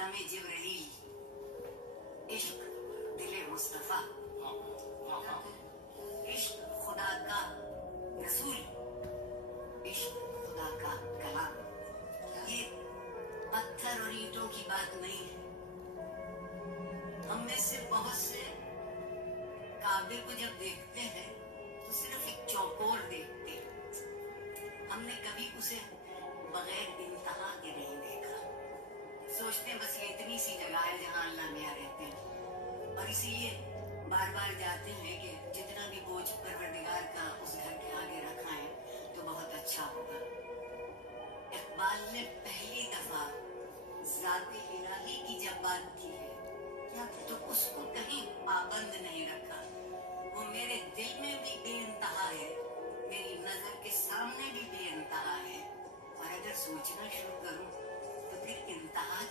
दमे जिब्रील, इश्क दिले मुस्तफा, इश्क खुदा का रसूल, इश्क खुदा का कलाम। ये पत्थर और ईंटों की बात नहीं है। हम में से बहुत से काबे को जब देखते हैं तो सिर्फ एक चौकोर देखते हैं। हमने कभी उसे बगैर इंतहा के नहीं देखा। सोचते हैं बस ये इतनी सी जगह है जहाँ अल्लाह मियाँ रहते हैं, और इसीलिए बार बार जाते हैं कि जितना भी बोझ परवरदिगार का उस घर के आगे रखा है तो बहुत अच्छा होगा। इकबाल ने पहली दफा ज़ाते इलाही की जब बात की है तो उसको कहीं पाबंद नहीं रखा। वो मेरे दिल में भी बेइंतहा है, मेरी नजर के सामने भी बेइंतहा है, और अगर सोचना शुरू करूं तो फिर इंतहा